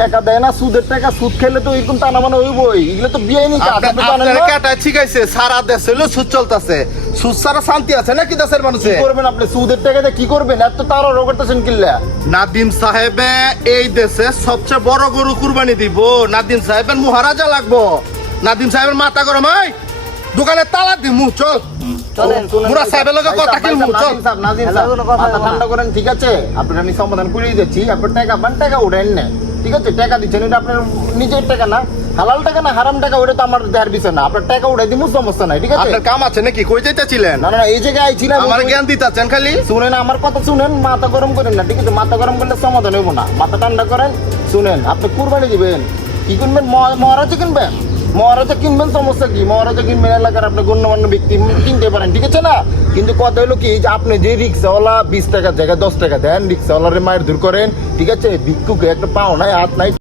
টাকা দেয় না, সুদের টাকা, সুদ খেলে তো এরকম টানা মানে হইবই। এগুলো তো বিয়ে নি কাজ, আপনি জানেন না? কাটা ঠিক আছে, সারা দেশ হইলো সুদ চলতেছে, সুদ সারা শান্তি আছে নাকি দেশের মানুষে? কি করবেন আপনি সুদের টাকাতে, কি করবেন? এত তারা রোগ করতেছেন কিল্লা? নাদিম সাহেবে এই দেশে সবচেয়ে বড় গরু কুরবানি দিব, নাদিম সাহেবের মহারাজা লাগবো। নাদিম সাহেবের মাথা গরম হয়, দোকানে তালা দিমু, চল মুরা সাহেবের লগে কথা কিনবো, চল। নাজিম সাহেব, মাথা ঠান্ডা করেন, ঠিক আছে? আপনার আমি সমাধান করে দিচ্ছি। আপনার টাকা পান, টাকা উঠেন না, ঠিক আছে? টাকা দিচ্ছেন, এটা আপনার নিজের টাকা না, হালাল টাকা না হারাম টাকা, ওটা তো আমার দেওয়ার বিষয় না। আপনার টাকা উঠাই দিব, সমস্যা নাই, ঠিক আছে? আপনার কাম আছে নাকি? কই যাইতেছিলেন? না না, এই জায়গায় আইছিলাম। আমার জ্ঞান দিতেছেন খালি? শুনেন, আমার কথা শুনেন, মাথা গরম করেন না, ঠিক আছে? মাথা গরম করলে সমাধান হইব না, মাথা ঠান্ডা করেন। শুনেন, আপনি কুরবানি দিবেন, কি কিনবেন? মহারাজা কিনবেন, মহারাজা কিনবেন, সমস্যা কি? মহারাজা কিনবেন, এলাকার আপনি গণ্যমান্য ব্যক্তি কিনতে পারেন, ঠিক আছে না? কিন্তু কথা হলো কি, যে আপনি যে রিক্সাওয়ালা 20 টাকার জায়গায় 10 টাকা দেন, রিক্সাওয়ালারে মায়ের দূর করেন, ঠিক আছে? ভিক্ষুকে একটা পাও নাই, হাত নাই।